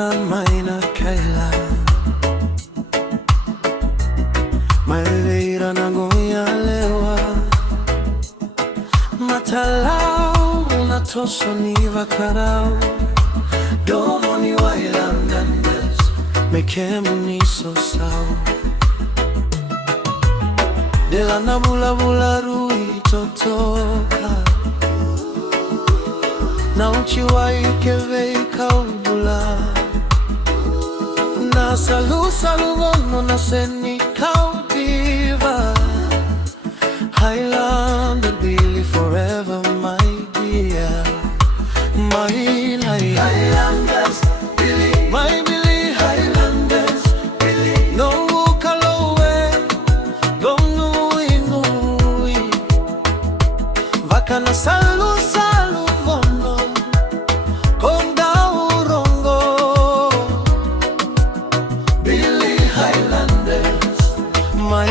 kan maina kaila Maeira na goya lewa Matalau na toso ni vakarau Domoniwai highlanders Mekemu ni so sao Dela na bula bula rui totoka Na uchiwai kevei kaubula Na salu salu gono na seni kaudiva Highlander BILI forever my dear My Highlanders BILI My BILI Highlanders BILI No ukalowe Domoniwai Vakana salu salu gono Konda urongo BILI Highlanders My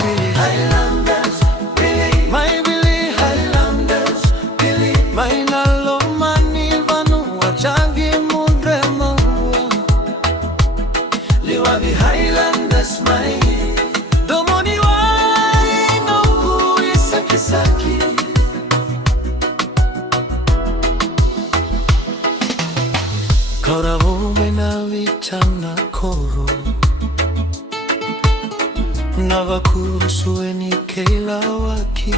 BILI Highlanders BILI My BILI Highlanders BILI My nalomani vanu wachangi mudrema Liwavi Highlanders my Domoniwai no kuisaki saki Kauravume na vitana koro Navakurusueni keila waki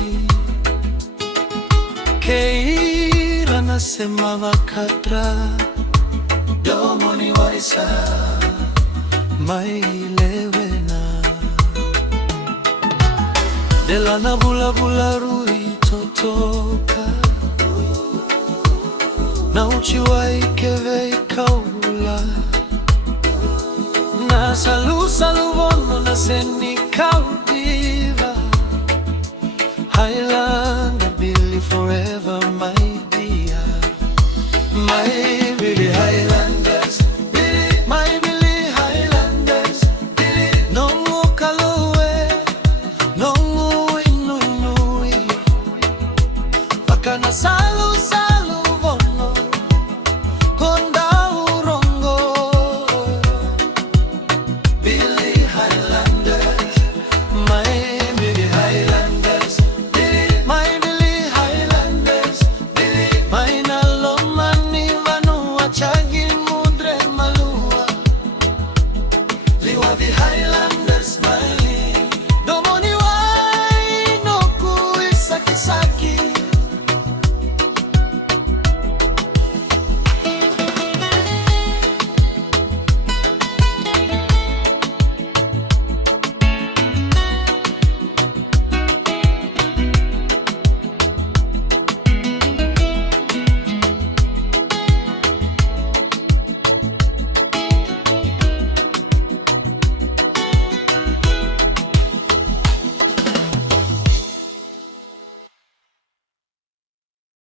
Keira nasema vakatra Domoniwai sa mailewena Dela na bula bula rui totoka Na uchiwai kevei